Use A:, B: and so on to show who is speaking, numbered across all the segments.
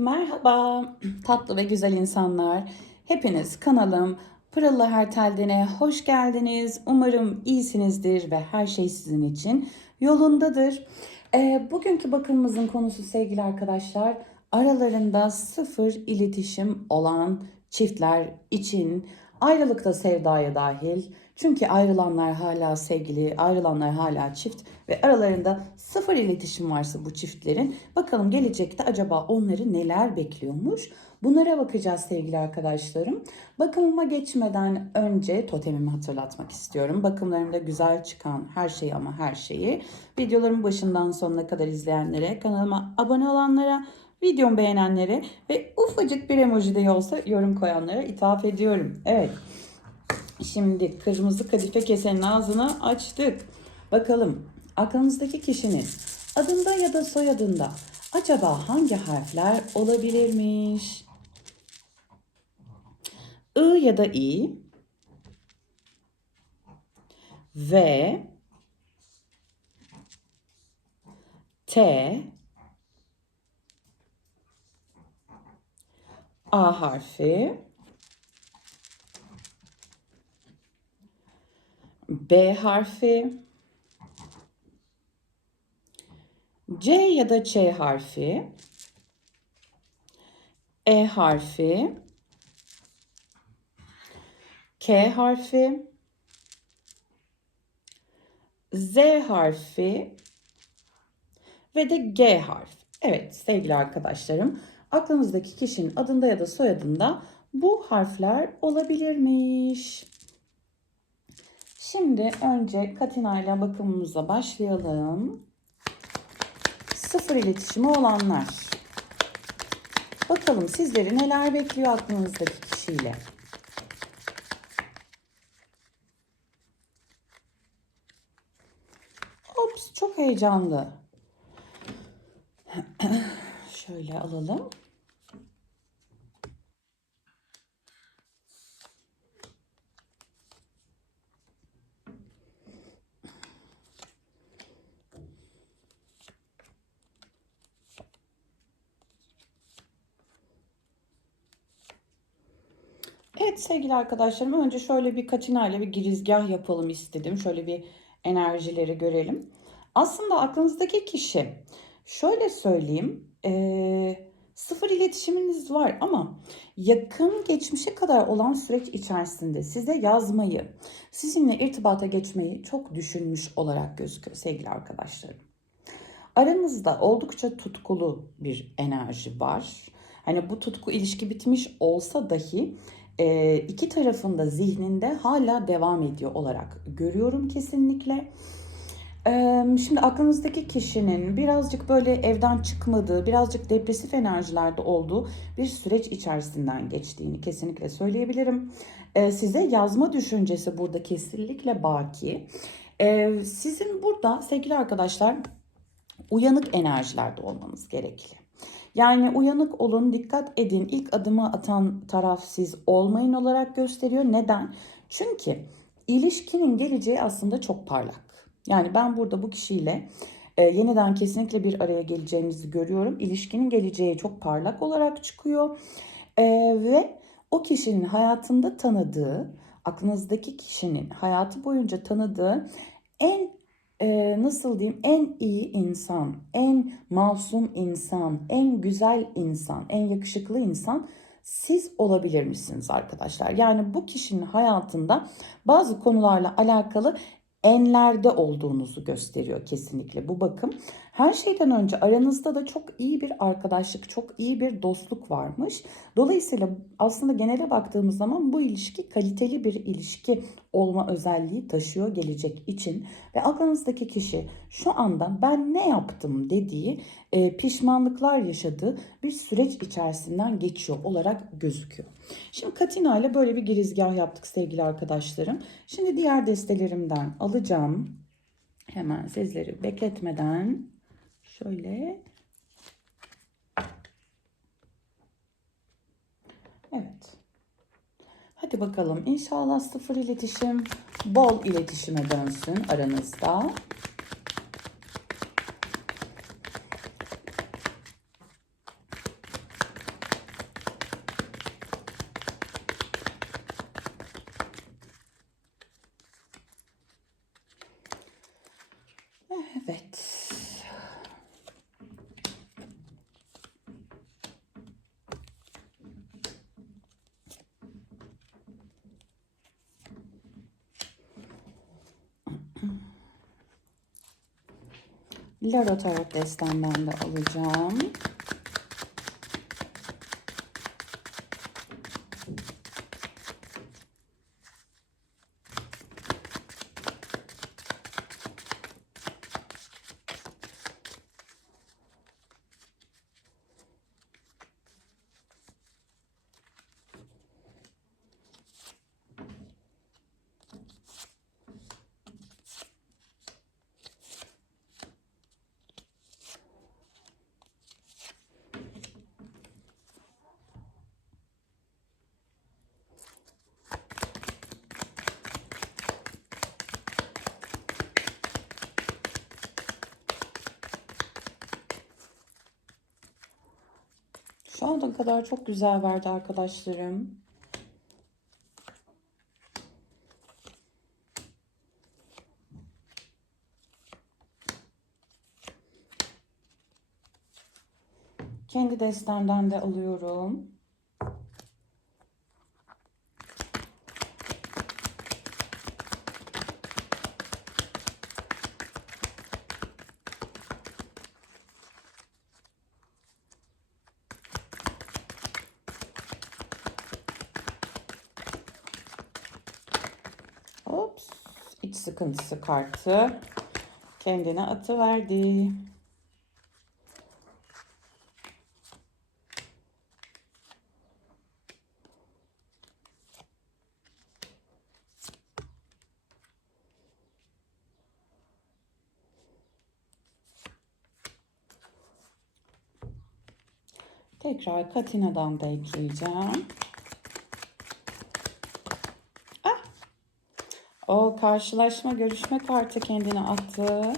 A: Merhaba tatlı ve güzel insanlar. Hepiniz kanalım Pırıllı Hertelden'e hoş geldiniz. Umarım iyisinizdir ve her şey sizin için yolundadır. Ee, bugünkü bakımımızın konusu sevgili arkadaşlar aralarında sıfır iletişim olan çiftler için ayrılıkta sevdaya dahil. Çünkü ayrılanlar hala sevgili, ayrılanlar hala çift ve aralarında sıfır iletişim varsa bu çiftlerin bakalım gelecekte acaba onları neler bekliyormuş? Bunlara bakacağız sevgili arkadaşlarım. Bakımıma geçmeden önce totemimi hatırlatmak istiyorum. Bakımlarımda güzel çıkan her şeyi ama her şeyi videoların başından sonuna kadar izleyenlere, kanalıma abone olanlara, videomu beğenenlere ve ufacık bir emoji de olsa yorum koyanlara ithaf ediyorum. Evet. Şimdi kırmızı kadife kesenin ağzını açtık. Bakalım aklınızdaki kişinin adında ya da soyadında acaba hangi harfler olabilirmiş? I ya da I V T A harfi B harfi, C ya da Ç harfi, E harfi, K harfi, Z harfi ve de G harfi. Evet sevgili arkadaşlarım aklınızdaki kişinin adında ya da soyadında bu harfler olabilirmiş. Şimdi önce Katina ile bakımımıza başlayalım. Sıfır iletişimi olanlar. Bakalım sizleri neler bekliyor aklınızdaki kişiyle. Ops çok heyecanlı. Şöyle alalım. Evet sevgili arkadaşlarım önce şöyle bir katinayla bir girizgah yapalım istedim. Şöyle bir enerjileri görelim. Aslında aklınızdaki kişi şöyle söyleyeyim e, sıfır iletişiminiz var ama yakın geçmişe kadar olan süreç içerisinde size yazmayı, sizinle irtibata geçmeyi çok düşünmüş olarak gözüküyor sevgili arkadaşlarım. Aranızda oldukça tutkulu bir enerji var. Hani bu tutku ilişki bitmiş olsa dahi iki tarafında zihninde hala devam ediyor olarak görüyorum kesinlikle. E, şimdi aklınızdaki kişinin birazcık böyle evden çıkmadığı, birazcık depresif enerjilerde olduğu bir süreç içerisinden geçtiğini kesinlikle söyleyebilirim. E, size yazma düşüncesi burada kesinlikle baki. Sizin burada sevgili arkadaşlar uyanık enerjilerde olmanız gerekli. Yani uyanık olun, dikkat edin. İlk adımı atan taraf siz olmayın olarak gösteriyor. Neden? Çünkü ilişkinin geleceği aslında çok parlak. Yani ben burada bu kişiyle e, yeniden kesinlikle bir araya geleceğimizi görüyorum. İlişkinin geleceği çok parlak olarak çıkıyor. E, ve o kişinin hayatında tanıdığı, aklınızdaki kişinin hayatı boyunca tanıdığı en e, nasıl diyeyim en iyi insan, en masum insan, en güzel insan, en yakışıklı insan siz olabilir misiniz arkadaşlar? Yani bu kişinin hayatında bazı konularla alakalı enlerde olduğunuzu gösteriyor kesinlikle bu bakım. Her şeyden önce aranızda da çok iyi bir arkadaşlık, çok iyi bir dostluk varmış. Dolayısıyla aslında genele baktığımız zaman bu ilişki kaliteli bir ilişki olma özelliği taşıyor gelecek için. Ve aklınızdaki kişi şu anda ben ne yaptım dediği e, pişmanlıklar yaşadığı bir süreç içerisinden geçiyor olarak gözüküyor. Şimdi Katina ile böyle bir girizgah yaptık sevgili arkadaşlarım. Şimdi diğer destelerimden alacağım. Hemen sizleri bekletmeden Şöyle. Evet. Hadi bakalım. İnşallah sıfır iletişim bol iletişime dönsün aranızda. Evet. Laro Tarot destemden de alacağım. Şu ana kadar çok güzel verdi arkadaşlarım. Kendi destemden de alıyorum. Ops, sıkıntısı kartı kendine atıverdi. Tekrar Katina'dan da ekleyeceğim. O karşılaşma, görüşme kartı kendine attı.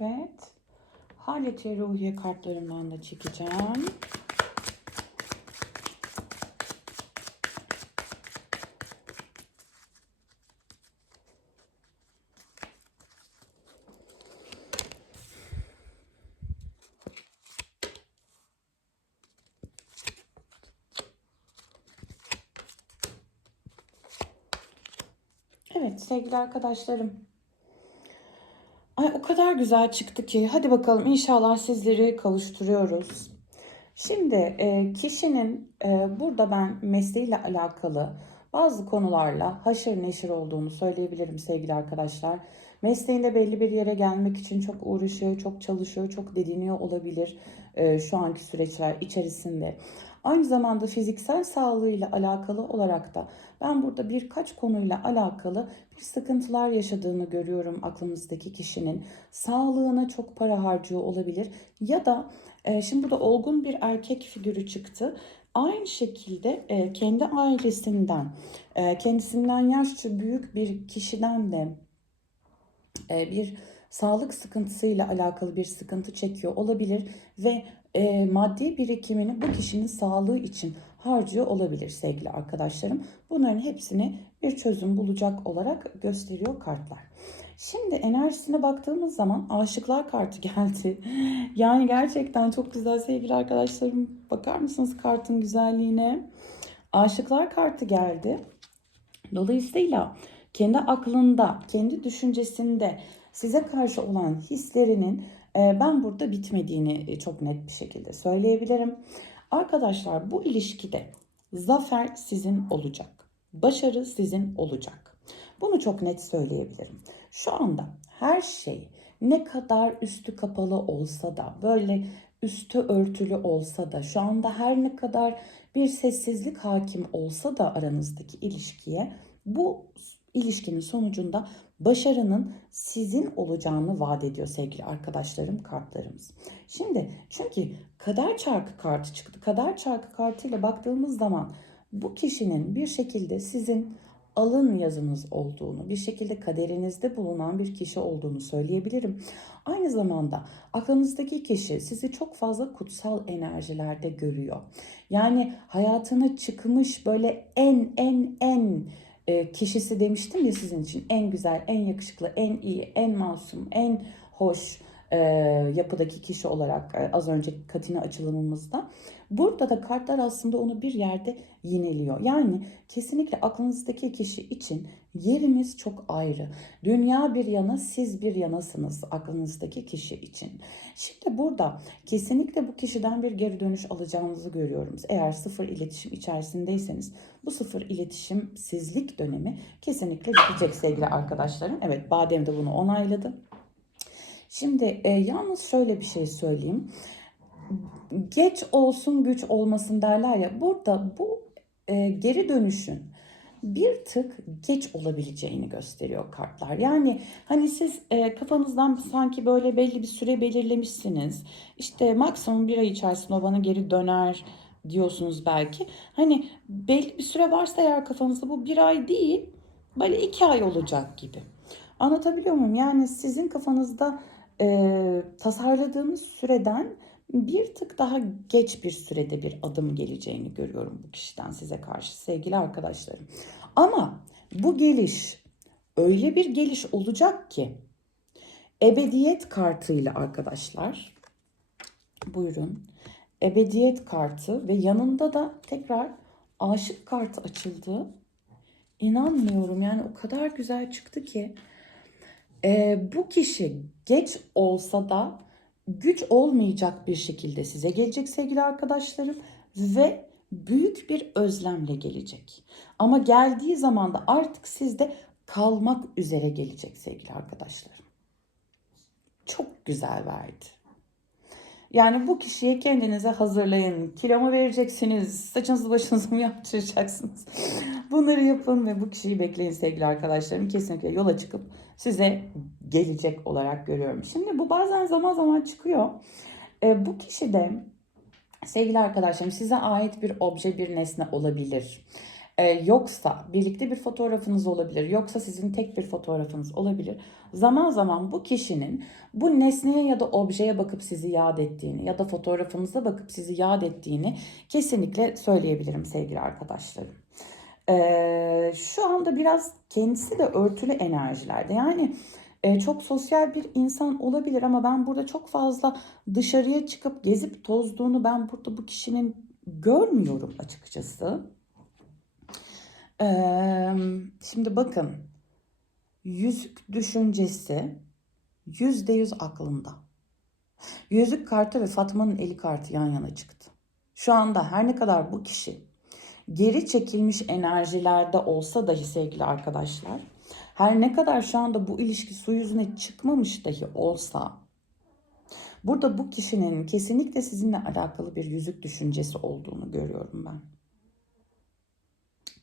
A: Evet. Haleti Ruhiye kartlarımdan da çekeceğim. Evet sevgili arkadaşlarım. Kadar güzel çıktı ki. Hadi bakalım inşallah sizleri kavuşturuyoruz. Şimdi e, kişinin e, burada ben mesleğiyle alakalı bazı konularla haşır neşir olduğunu söyleyebilirim sevgili arkadaşlar. Mesleğinde belli bir yere gelmek için çok uğraşıyor, çok çalışıyor, çok didiniyor olabilir e, şu anki süreçler içerisinde. Aynı zamanda fiziksel sağlığıyla alakalı olarak da ben burada birkaç konuyla alakalı bir sıkıntılar yaşadığını görüyorum aklımızdaki kişinin. Sağlığına çok para harcıyor olabilir ya da e, şimdi burada olgun bir erkek figürü çıktı. Aynı şekilde e, kendi ailesinden, e, kendisinden yaşça büyük bir kişiden de e, bir sağlık sıkıntısıyla alakalı bir sıkıntı çekiyor olabilir ve e, maddi birikimini bu kişinin sağlığı için harcıyor olabilir sevgili arkadaşlarım. Bunların hepsini bir çözüm bulacak olarak gösteriyor kartlar. Şimdi enerjisine baktığımız zaman aşıklar kartı geldi. Yani gerçekten çok güzel sevgili arkadaşlarım. Bakar mısınız kartın güzelliğine? Aşıklar kartı geldi. Dolayısıyla kendi aklında, kendi düşüncesinde size karşı olan hislerinin e, ben burada bitmediğini e, çok net bir şekilde söyleyebilirim. Arkadaşlar bu ilişkide zafer sizin olacak. Başarı sizin olacak. Bunu çok net söyleyebilirim. Şu anda her şey ne kadar üstü kapalı olsa da böyle üstü örtülü olsa da şu anda her ne kadar bir sessizlik hakim olsa da aranızdaki ilişkiye bu ilişkinin sonucunda başarının sizin olacağını vaat ediyor sevgili arkadaşlarım kartlarımız. Şimdi çünkü kader çarkı kartı çıktı. Kader çarkı kartıyla baktığımız zaman bu kişinin bir şekilde sizin alın yazınız olduğunu, bir şekilde kaderinizde bulunan bir kişi olduğunu söyleyebilirim. Aynı zamanda aklınızdaki kişi sizi çok fazla kutsal enerjilerde görüyor. Yani hayatına çıkmış böyle en en en e, kişisi demiştim ya sizin için. En güzel, en yakışıklı, en iyi, en masum, en hoş e, yapıdaki kişi olarak e, az önceki Katina açılımımızda. Burada da kartlar aslında onu bir yerde yineliyor. Yani kesinlikle aklınızdaki kişi için yeriniz çok ayrı. Dünya bir yana siz bir yanasınız aklınızdaki kişi için. Şimdi burada kesinlikle bu kişiden bir geri dönüş alacağınızı görüyoruz. Eğer sıfır iletişim içerisindeyseniz bu sıfır iletişim sizlik dönemi kesinlikle bitecek sevgili arkadaşlarım. Evet Badem de bunu onayladı. Şimdi e, yalnız şöyle bir şey söyleyeyim. Geç olsun güç olmasın derler ya. Burada bu e, geri dönüşün bir tık geç olabileceğini gösteriyor kartlar. Yani hani siz e, kafanızdan sanki böyle belli bir süre belirlemişsiniz. İşte maksimum bir ay içerisinde o bana geri döner diyorsunuz belki. Hani belli bir süre varsa eğer kafanızda bu bir ay değil böyle iki ay olacak gibi. Anlatabiliyor muyum? Yani sizin kafanızda e, tasarladığınız süreden bir tık daha geç bir sürede bir adım geleceğini görüyorum bu kişiden size karşı sevgili arkadaşlarım. Ama bu geliş öyle bir geliş olacak ki ebediyet kartıyla arkadaşlar buyurun ebediyet kartı ve yanında da tekrar aşık kartı açıldı. İnanmıyorum yani o kadar güzel çıktı ki e, bu kişi geç olsa da güç olmayacak bir şekilde size gelecek sevgili arkadaşlarım ve büyük bir özlemle gelecek. Ama geldiği zaman da artık sizde kalmak üzere gelecek sevgili arkadaşlarım. Çok güzel verdi. Yani bu kişiye kendinize hazırlayın. Kilo mu vereceksiniz? Saçınızı başınızı mı yaptıracaksınız? Bunları yapın ve bu kişiyi bekleyin sevgili arkadaşlarım. Kesinlikle yola çıkıp size gelecek olarak görüyorum. Şimdi bu bazen zaman zaman çıkıyor. E, bu kişi de sevgili arkadaşlarım size ait bir obje, bir nesne olabilir. Ee, yoksa birlikte bir fotoğrafınız olabilir. Yoksa sizin tek bir fotoğrafınız olabilir. Zaman zaman bu kişinin bu nesneye ya da objeye bakıp sizi yad ettiğini ya da fotoğrafınıza bakıp sizi yad ettiğini kesinlikle söyleyebilirim sevgili arkadaşlarım. Ee, şu anda biraz kendisi de örtülü enerjilerde. Yani e, çok sosyal bir insan olabilir ama ben burada çok fazla dışarıya çıkıp gezip tozduğunu ben burada bu kişinin görmüyorum açıkçası. Ee, şimdi bakın yüzük düşüncesi yüzde yüz aklında. Yüzük kartı ve Fatma'nın eli kartı yan yana çıktı. Şu anda her ne kadar bu kişi geri çekilmiş enerjilerde olsa dahi sevgili arkadaşlar, her ne kadar şu anda bu ilişki su yüzüne çıkmamış dahi olsa, burada bu kişinin kesinlikle sizinle alakalı bir yüzük düşüncesi olduğunu görüyorum ben.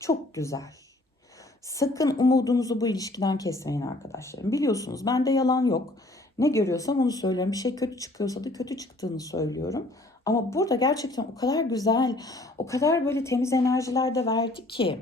A: Çok güzel. Sakın umudunuzu bu ilişkiden kesmeyin arkadaşlarım. Biliyorsunuz bende yalan yok. Ne görüyorsam onu söylüyorum. Bir şey kötü çıkıyorsa da kötü çıktığını söylüyorum. Ama burada gerçekten o kadar güzel, o kadar böyle temiz enerjiler de verdi ki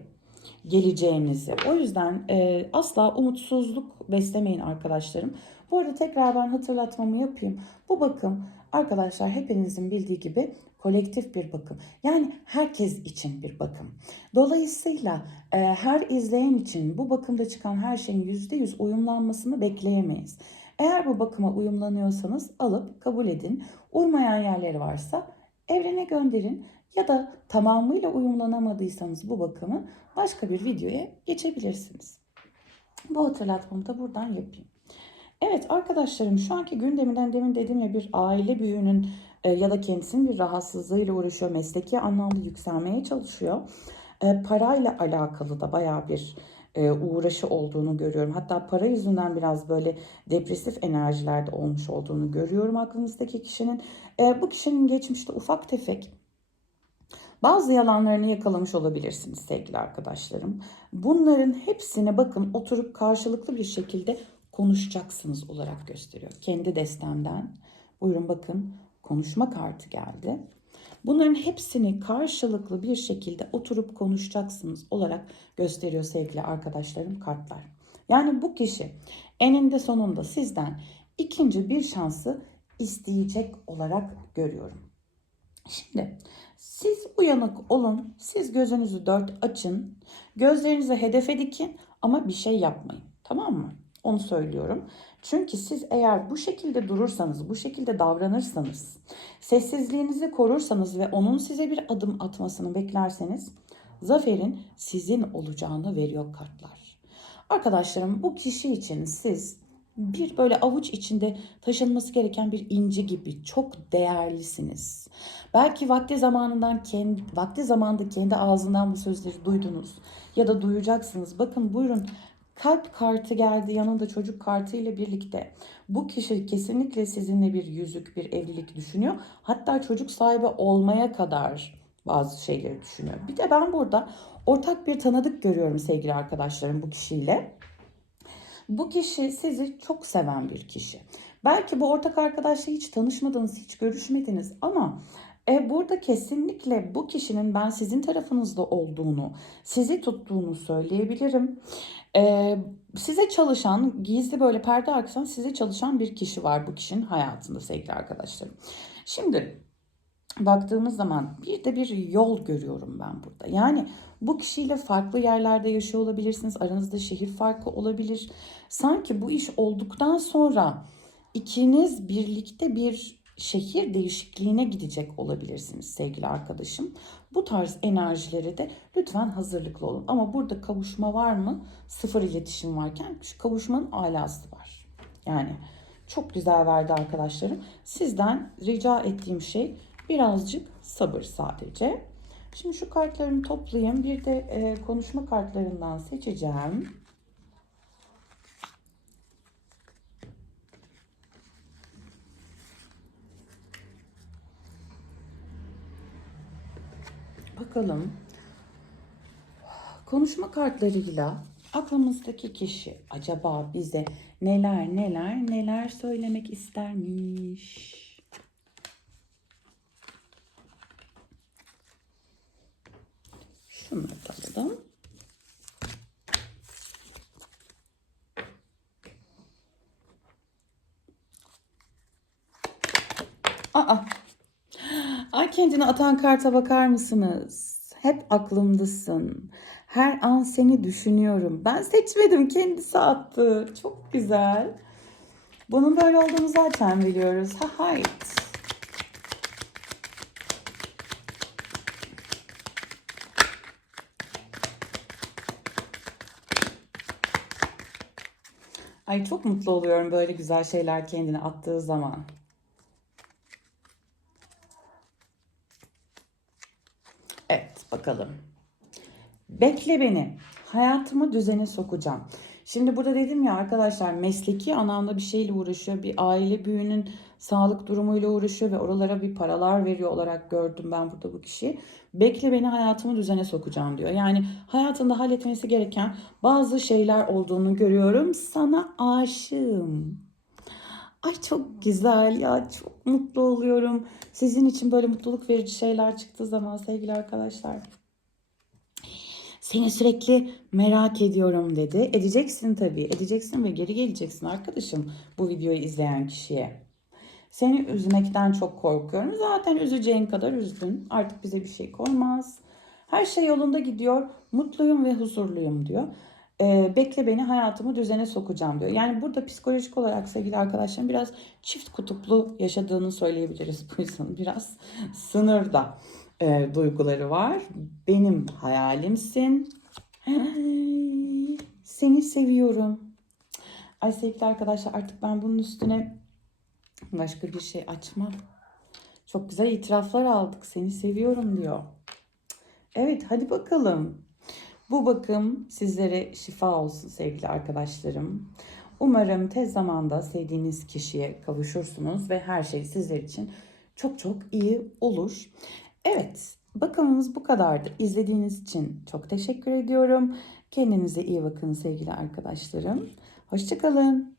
A: geleceğinizi. O yüzden e, asla umutsuzluk beslemeyin arkadaşlarım. Bu arada tekrar ben hatırlatmamı yapayım. Bu bakım arkadaşlar hepinizin bildiği gibi kolektif bir bakım. Yani herkes için bir bakım. Dolayısıyla e, her izleyen için bu bakımda çıkan her şeyin %100 uyumlanmasını bekleyemeyiz. Eğer bu bakıma uyumlanıyorsanız alıp kabul edin. Uymayan yerleri varsa evrene gönderin ya da tamamıyla uyumlanamadıysanız bu bakımı başka bir videoya geçebilirsiniz. Bu hatırlatmamı da buradan yapayım. Evet arkadaşlarım şu anki gündeminden demin dedim ya bir aile büyüğünün e, ya da kendisinin bir rahatsızlığıyla uğraşıyor. Mesleki anlamda yükselmeye çalışıyor. E, parayla alakalı da baya bir uğraşı olduğunu görüyorum. Hatta para yüzünden biraz böyle depresif enerjilerde olmuş olduğunu görüyorum aklınızdaki kişinin. Bu kişinin geçmişte ufak tefek bazı yalanlarını yakalamış olabilirsiniz sevgili arkadaşlarım. Bunların hepsine bakın oturup karşılıklı bir şekilde konuşacaksınız olarak gösteriyor. Kendi destemden. Buyurun bakın konuşma kartı geldi. Bunların hepsini karşılıklı bir şekilde oturup konuşacaksınız olarak gösteriyor sevgili arkadaşlarım kartlar. Yani bu kişi eninde sonunda sizden ikinci bir şansı isteyecek olarak görüyorum. Şimdi siz uyanık olun, siz gözünüzü dört açın, gözlerinizi hedefe dikin ama bir şey yapmayın. Tamam mı? Onu söylüyorum. Çünkü siz eğer bu şekilde durursanız, bu şekilde davranırsanız, sessizliğinizi korursanız ve onun size bir adım atmasını beklerseniz zaferin sizin olacağını veriyor kartlar. Arkadaşlarım bu kişi için siz bir böyle avuç içinde taşınması gereken bir inci gibi çok değerlisiniz. Belki vakti zamanından kendi vakti zamanında kendi ağzından bu sözleri duydunuz ya da duyacaksınız. Bakın buyurun kalp kartı geldi yanında çocuk kartı ile birlikte. Bu kişi kesinlikle sizinle bir yüzük, bir evlilik düşünüyor. Hatta çocuk sahibi olmaya kadar bazı şeyleri düşünüyor. Bir de ben burada ortak bir tanıdık görüyorum sevgili arkadaşlarım bu kişiyle. Bu kişi sizi çok seven bir kişi. Belki bu ortak arkadaşla hiç tanışmadınız, hiç görüşmediniz ama e, burada kesinlikle bu kişinin ben sizin tarafınızda olduğunu, sizi tuttuğunu söyleyebilirim. E, size çalışan, gizli böyle perde arkasından size çalışan bir kişi var bu kişinin hayatında sevgili arkadaşlarım. Şimdi baktığımız zaman bir de bir yol görüyorum ben burada. Yani bu kişiyle farklı yerlerde yaşıyor olabilirsiniz. Aranızda şehir farkı olabilir. Sanki bu iş olduktan sonra ikiniz birlikte bir şehir değişikliğine gidecek olabilirsiniz sevgili arkadaşım. Bu tarz enerjilere de lütfen hazırlıklı olun. Ama burada kavuşma var mı? Sıfır iletişim varken şu kavuşmanın alası var. Yani çok güzel verdi arkadaşlarım. Sizden rica ettiğim şey birazcık sabır sadece. Şimdi şu kartlarımı toplayayım. Bir de e, konuşma kartlarından seçeceğim. Bakalım. Konuşma kartlarıyla aklımızdaki kişi acaba bize neler neler neler söylemek istermiş? Şunları da alalım. Aa, ay kendini atan karta bakar mısınız? Hep aklımdasın. Her an seni düşünüyorum. Ben seçmedim, kendisi attı. Çok güzel. Bunun böyle olduğunu zaten biliyoruz. Ha hayt. Ay çok mutlu oluyorum böyle güzel şeyler kendine attığı zaman. Evet bakalım. Bekle beni. Hayatımı düzene sokacağım. Şimdi burada dedim ya arkadaşlar mesleki anlamda bir şeyle uğraşıyor. Bir aile büyüğünün sağlık durumuyla uğraşıyor ve oralara bir paralar veriyor olarak gördüm ben burada bu kişiyi. Bekle beni hayatımı düzene sokacağım diyor. Yani hayatında halletmesi gereken bazı şeyler olduğunu görüyorum. Sana aşığım. Ay çok güzel ya çok mutlu oluyorum. Sizin için böyle mutluluk verici şeyler çıktığı zaman sevgili arkadaşlar. Seni sürekli merak ediyorum dedi. Edeceksin tabii. Edeceksin ve geri geleceksin arkadaşım bu videoyu izleyen kişiye. Seni üzmekten çok korkuyorum. Zaten üzeceğin kadar üzdün. Artık bize bir şey koymaz. Her şey yolunda gidiyor. Mutluyum ve huzurluyum diyor. Ee, bekle beni hayatımı düzene sokacağım diyor. Yani burada psikolojik olarak sevgili arkadaşlarım biraz çift kutuplu yaşadığını söyleyebiliriz bu insanın. Biraz sınırda e, duyguları var. Benim hayalimsin. Seni seviyorum. Ay sevgili arkadaşlar artık ben bunun üstüne başka bir şey açmam. Çok güzel itiraflar aldık. Seni seviyorum diyor. Evet hadi bakalım. Bu bakım sizlere şifa olsun sevgili arkadaşlarım. Umarım tez zamanda sevdiğiniz kişiye kavuşursunuz ve her şey sizler için çok çok iyi olur. Evet, bakımımız bu kadardı. İzlediğiniz için çok teşekkür ediyorum. Kendinize iyi bakın sevgili arkadaşlarım. Hoşçakalın.